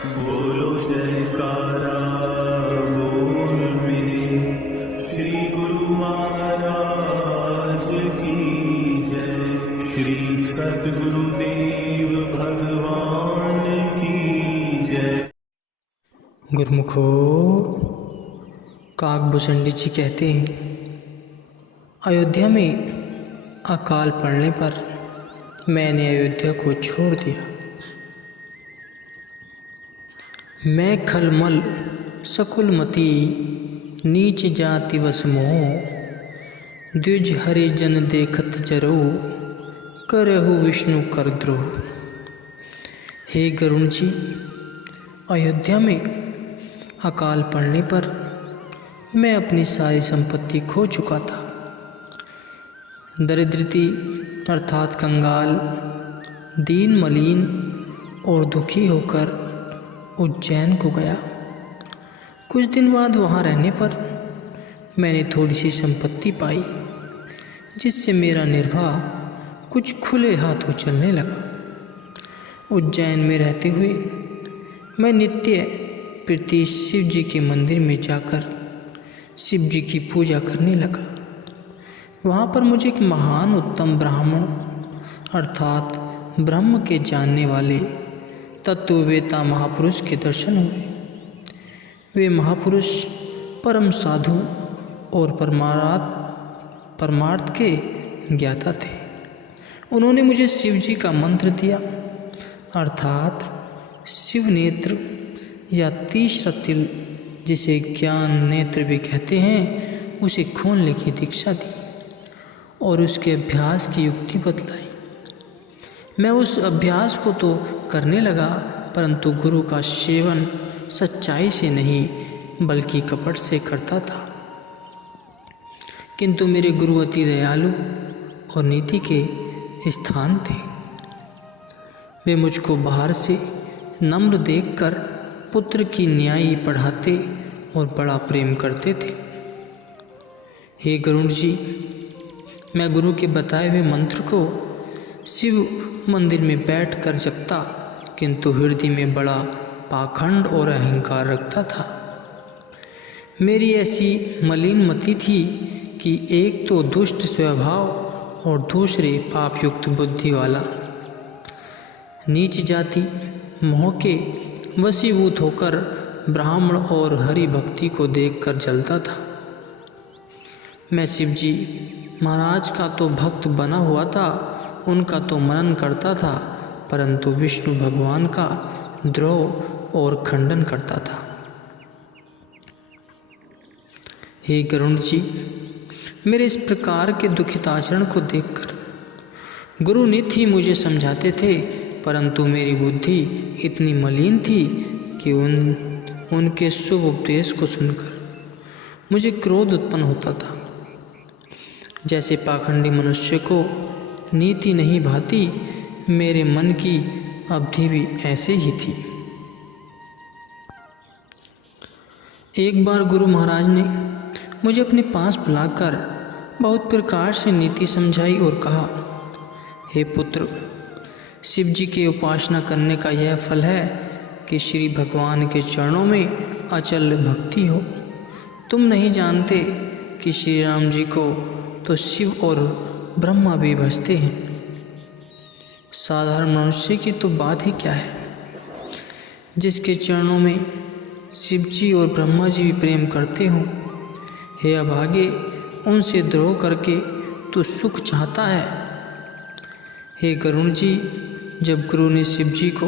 बोलो जयकारा बोल मेरे श्री गुरु महाराज की जय। श्री सद्गुरुदेव भगवान की जय। गुरुमुखो, काकभूषणी जी कहते हैं, अयोध्या में अकाल पड़ने पर मैंने अयोध्या को छोड़ दिया। मैं खलमल सकुलमती नीच जाति वस मोह। द्विज हरिजन देखत जरो करहु विष्णु कर द्रोह। हे गरुण जी, अयोध्या में अकाल पड़ने पर मैं अपनी सारी संपत्ति खो चुका था। दरिद्रती अर्थात कंगाल, दीन मलिन और दुखी होकर उज्जैन को गया। कुछ दिन बाद वहाँ रहने पर मैंने थोड़ी सी संपत्ति पाई, जिससे मेरा निर्वाह कुछ खुले हाथों चलने लगा। उज्जैन में रहते हुए मैं नित्य प्रति शिव जी के मंदिर में जाकर शिव जी की पूजा करने लगा। वहाँ पर मुझे एक महान उत्तम ब्राह्मण अर्थात ब्रह्म के जानने वाले तत्ववेता महापुरुष के दर्शन हुए। वे महापुरुष परम साधु और परमार्थ के ज्ञाता थे। उन्होंने मुझे शिव जी का मंत्र दिया अर्थात शिव नेत्र या तीसरा तिल, जिसे ज्ञान नेत्र भी कहते हैं, उसे खोलने की दीक्षा दी और उसके अभ्यास की युक्ति बतलाई। मैं उस अभ्यास को तो करने लगा, परंतु गुरु का सेवन सच्चाई से नहीं बल्कि कपट से करता था। किंतु मेरे गुरु अति दयालु और नीति के स्थान थे। वे मुझको बाहर से नम्र देखकर पुत्र की न्याय पढ़ाते और बड़ा प्रेम करते थे। हे गरुड़ जी, मैं गुरु के बताए हुए मंत्र को शिव मंदिर में बैठकर जपता, किंतु हृदय में बड़ा पाखंड और अहंकार रखता था। मेरी ऐसी मलिन मति थी कि एक तो दुष्ट स्वभाव और दूसरे पापयुक्त बुद्धि वाला। नीच जाति मोह के वशीभूत होकर ब्राह्मण और हरि भक्ति को देखकर जलता था। मैं शिव जी महाराज का तो भक्त बना हुआ था, उनका तो मनन करता था, परंतु विष्णु भगवान का द्रोह और खंडन करता था। हे गरुड़ जी, मेरे इस प्रकार के दुखित आचरण को देखकर गुरु नित्य ही मुझे समझाते थे, परंतु मेरी बुद्धि इतनी मलिन थी कि उनके शुभ उपदेश को सुनकर मुझे क्रोध उत्पन्न होता था। जैसे पाखंडी मनुष्य को नीति नहीं भाती, मेरे मन की अवधि भी ऐसे ही थी। एक बार गुरु महाराज ने मुझे अपने पास बुलाकर बहुत प्रकार से नीति समझाई और कहा, हे पुत्र, शिव जी की उपासना करने का यह फल है कि श्री भगवान के चरणों में अचल भक्ति हो। तुम नहीं जानते कि श्री राम जी को तो शिव और ब्रह्मा भी भजते हैं। साधारण मनुष्य की तो बात ही क्या है, जिसके चरणों में शिव जी और ब्रह्मा जी भी प्रेम करते हों। हे अभागे, उनसे द्रोह करके तू सुख चाहता है। हे गरुड़ जी, जब गुरु ने शिव जी को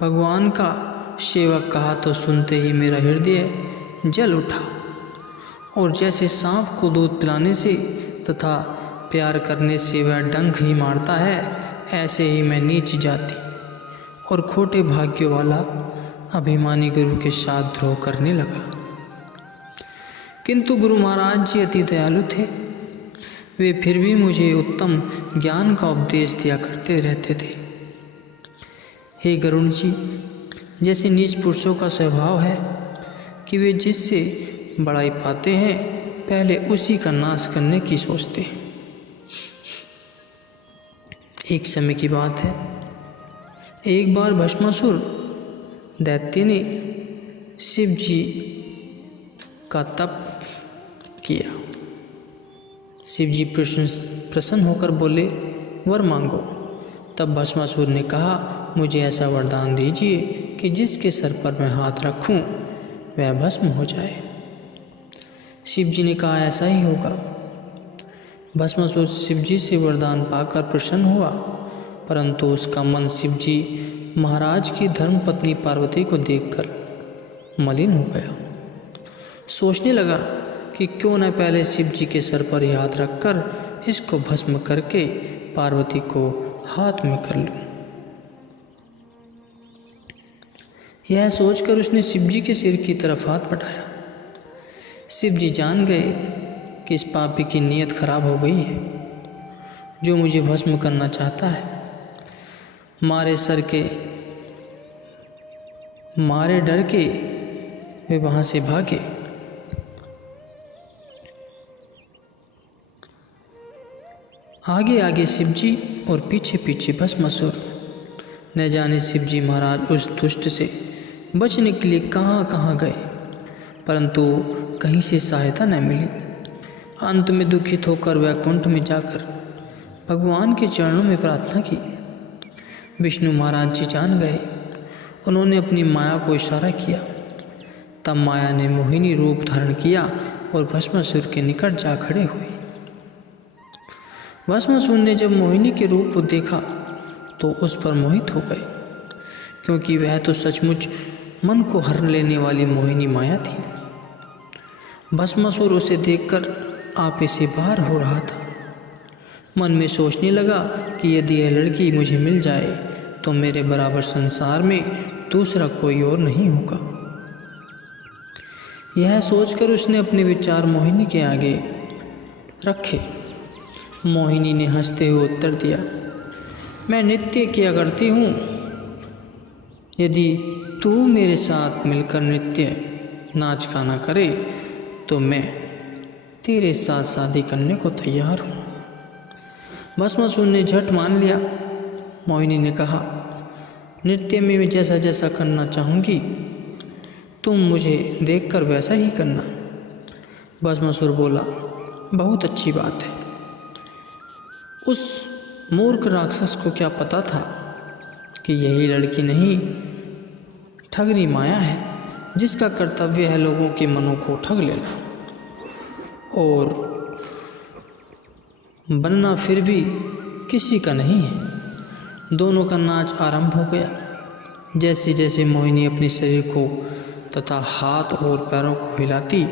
भगवान का सेवक कहा तो सुनते ही मेरा हृदय जल उठा और जैसे सांप को दूध पिलाने से तथा प्यार करने से वह डंक ही मारता है, ऐसे ही मैं नीच जाति और खोटे भाग्य वाला अभिमानी गुरु के साथ द्रोह करने लगा। किंतु गुरु महाराज जी अति दयालु थे। वे फिर भी मुझे उत्तम ज्ञान का उपदेश दिया करते रहते थे। हे गरुड़ जी, जैसे नीच पुरुषों का स्वभाव है कि वे जिससे बड़ाई पाते हैं पहले उसी का नाश करने की सोचते हैं। एक समय की बात है, एक बार भस्मासुर दैत्य ने शिव जी का तप किया। शिव जी प्रसन्न होकर बोले, वर मांगो। तब भस्मासुर ने कहा, मुझे ऐसा वरदान दीजिए कि जिसके सर पर मैं हाथ रखूं वह भस्म हो जाए। शिव जी ने कहा, ऐसा ही होगा। भस्मासुर शिव जी से वरदान पाकर प्रसन्न हुआ, परंतु उसका मन शिव जी महाराज की धर्मपत्नी पार्वती को देखकर मलिन हो गया। सोचने लगा कि क्यों न पहले शिव जी के सर पर ही हाथ रखकर इसको भस्म करके पार्वती को हाथ में कर लूं। यह सोचकर उसने शिव जी के सिर की तरफ हाथ बढ़ाया। शिव जी जान गए कि इस पापी की नीयत खराब हो गई है, जो मुझे भस्म करना चाहता है। मारे डर के वे वहाँ से भागे। आगे आगे शिव जी और पीछे पीछे भस्मासुर। न जाने शिव जी महाराज उस दुष्ट से बचने के लिए कहाँ कहाँ गए, परंतु कहीं से सहायता न मिली। अंत में दुखित होकर वैकुंठ में जाकर भगवान के चरणों में प्रार्थना की। विष्णु महाराज जी जान गए। उन्होंने अपनी माया को इशारा किया। तब माया ने मोहिनी रूप धारण किया और भस्मासुर के निकट जा खड़े हुए। भस्मासुर ने जब मोहिनी के रूप को देखा तो उस पर मोहित हो गए, क्योंकि वह तो सचमुच मन को हर लेने वाली मोहिनी माया थी। भस्मासुर उसे देखकर आपे से बाहर हो रहा था। मन में सोचने लगा कि यदि यह लड़की मुझे मिल जाए तो मेरे बराबर संसार में दूसरा कोई और नहीं होगा। यह सोचकर उसने अपने विचार मोहिनी के आगे रखे। मोहिनी ने हंसते हुए उत्तर दिया, मैं नृत्य किया करती हूँ। यदि तू मेरे साथ मिलकर नृत्य नाच गाना करे तो मैं तेरे साथ शादी करने को तैयार हूँ। भस्मासुर ने झट मान लिया। मोहिनी ने कहा, नृत्य में मैं जैसा जैसा करना चाहूँगी तुम मुझे देखकर वैसा ही करना। भस्मासुर बोला, बहुत अच्छी बात है। उस मूर्ख राक्षस को क्या पता था कि यही लड़की नहीं, ठगनी माया है, जिसका कर्तव्य है लोगों के मनों को ठग लेना और बनना फिर भी किसी का नहीं है। दोनों का नाच आरंभ हो गया। जैसे जैसे मोहिनी अपने शरीर को तथा हाथ और पैरों को हिलाती,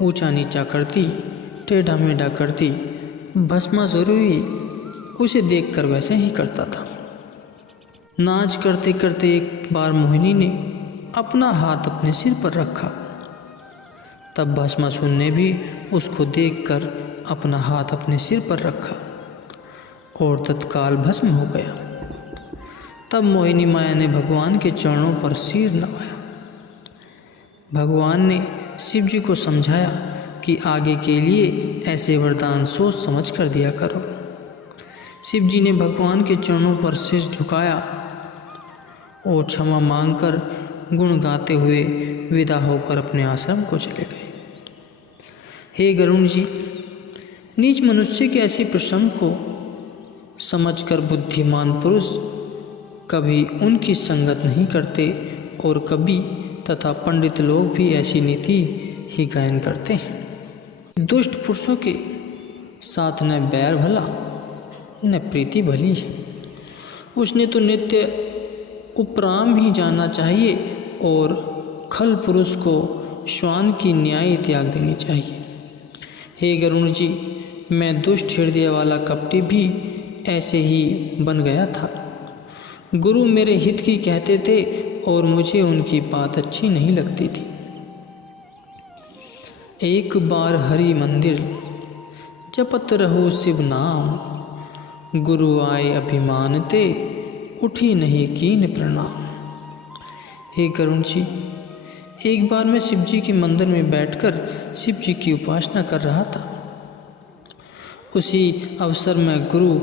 ऊंचा नीचा करती, टेढ़ा मेढ़ा करती, भस्मासुर भी उसे देखकर वैसे ही करता था। नाच करते करते एक बार मोहिनी ने अपना हाथ अपने सिर पर रखा। तब भस्मासुर ने भी उसको देखकर अपना हाथ अपने सिर पर रखा और तत्काल भस्म हो गया। तब मोहिनी माया ने भगवान के चरणों पर सिर नवाया। भगवान ने शिव जी को समझाया कि आगे के लिए ऐसे वरदान सोच समझ कर दिया करो। शिव जी ने भगवान के चरणों पर सिर झुकाया और क्षमा मांगकर गुण गाते हुए विदा होकर अपने आश्रम को चले गए। हे गरुण जी, नीच मनुष्य के ऐसे प्रसंग को समझकर बुद्धिमान पुरुष कभी उनकी संगत नहीं करते और कवि तथा पंडित लोग भी ऐसी नीति ही गायन करते हैं। दुष्ट पुरुषों के साथ न बैर भला न प्रीति भली है। उसने तो नित्य उपराम ही जानना चाहिए और खल पुरुष को श्वान की न्याय त्याग देनी चाहिए। हे गरुण जी, मैं दुष्ट हृदय वाला कपटी भी ऐसे ही बन गया था। गुरु मेरे हित की कहते थे और मुझे उनकी बात अच्छी नहीं लगती थी। एक बार हरि मंदिर जपत रहो शिव नाम, गुरु आए अभिमान ते उठी नहीं कीन प्रणाम। हे गरुण जी, एक बार मैं शिव जी के मंदिर में बैठकर शिव जी की उपासना कर रहा था। उसी अवसर में गुरु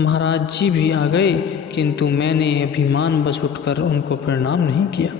महाराज जी भी आ गए, किंतु मैंने अभिमान बस उठकर उनको प्रणाम नहीं किया।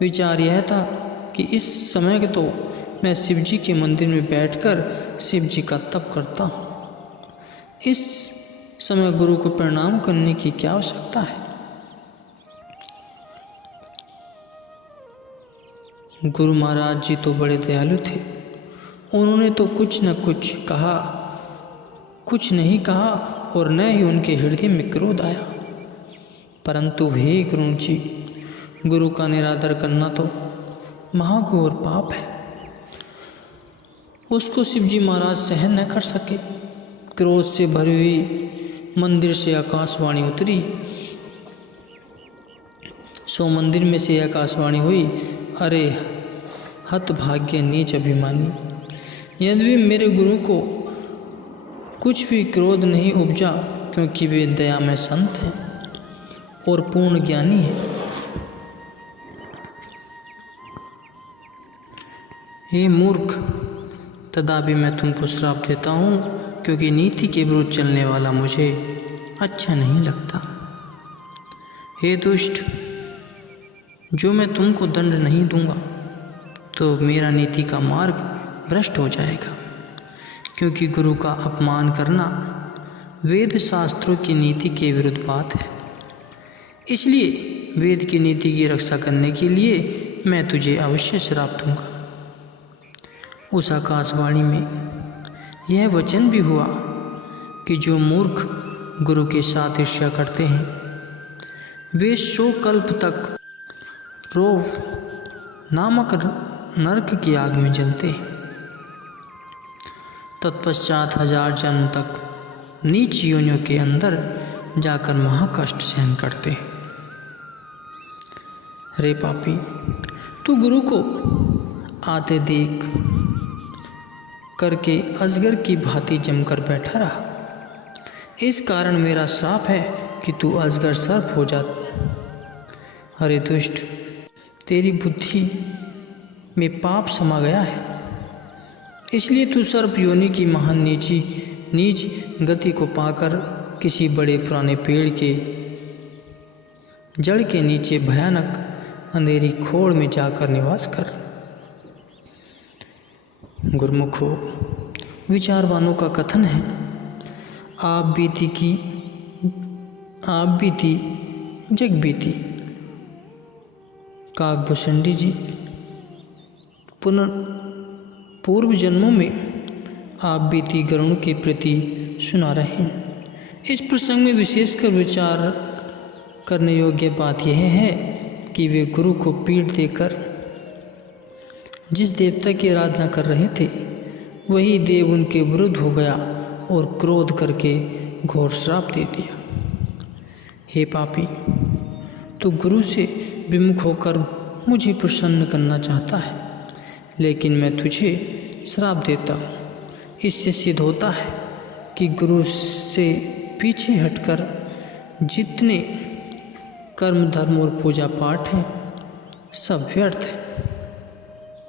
विचार यह था कि इस समय तो मैं शिव जी के मंदिर में बैठकर शिव जी का तप करता हूँ, इस समय गुरु को प्रणाम करने की क्या आवश्यकता है। गुरु महाराज जी तो बड़े दयालु थे। उन्होंने तो कुछ न कुछ कहा, कुछ नहीं कहा और न ही उनके हृदय में क्रोध आया। परंतु हे गुरु जी, गुरु का निरादर करना तो महाघोर पाप है। उसको शिव जी महाराज सहन न कर सके। क्रोध से भरी हुई मंदिर से आकाशवाणी उतरी। सो मंदिर में से आकाशवाणी हुई, अरे हतभाग्य नीच अभिमानी, यद्यपि मेरे गुरु को कुछ भी क्रोध नहीं उपजा, क्योंकि वे दयामय संत हैं और पूर्ण ज्ञानी हैं। हे मूर्ख, तदापि मैं तुमको श्राप देता हूँ, क्योंकि नीति के विरुद्ध चलने वाला मुझे अच्छा नहीं लगता। हे दुष्ट, जो मैं तुमको दंड नहीं दूंगा तो मेरा नीति का मार्ग भ्रष्ट हो जाएगा, क्योंकि गुरु का अपमान करना वेद शास्त्रों की नीति के विरुद्ध बात है। इसलिए वेद की नीति की रक्षा करने के लिए मैं तुझे अवश्य श्राप दूंगा। उस आकाशवाणी में यह वचन भी हुआ कि जो मूर्ख गुरु के साथ ईर्ष्या करते हैं वे 100 कल्प तक रोव नामक नरक की आग में जलते हैं। तत्पश्चात 1000 जन्म तक नीच योनियों के अंदर जाकर महाकष्ट सहन करते हैं। रे पापी, तू गुरु को आते देख करके अजगर की भांति जमकर बैठा रहा। इस कारण मेरा श्राप है कि तू अजगर सर्प हो जा। अरे दुष्ट, तेरी बुद्धि में पाप समा गया है, इसलिए तू सर्प योनि की महान नीच गति को पाकर किसी बड़े पुराने पेड़ के जड़ के नीचे भयानक अंधेरी खोड़ में जाकर निवास कर। गुरुमुखो, विचारवानों का कथन है, आप बीती जग बीती। काकभूषणी जी पूर्व जन्मों में आप बीती गरुण के प्रति सुना रहे हैं। इस प्रसंग में विशेषकर विचार करने योग्य बात यह है कि वे गुरु को पीठ देकर जिस देवता की आराधना कर रहे थे वही देव उनके विरुद्ध हो गया और क्रोध करके घोर श्राप दे दिया। हे पापी, तू गुरु से विमुख होकर मुझे प्रसन्न करना चाहता है, लेकिन मैं तुझे श्राप देता हूँ। इससे सिद्ध होता है कि गुरु से पीछे हटकर जितने कर्म धर्म और पूजा पाठ हैं सब व्यर्थ है।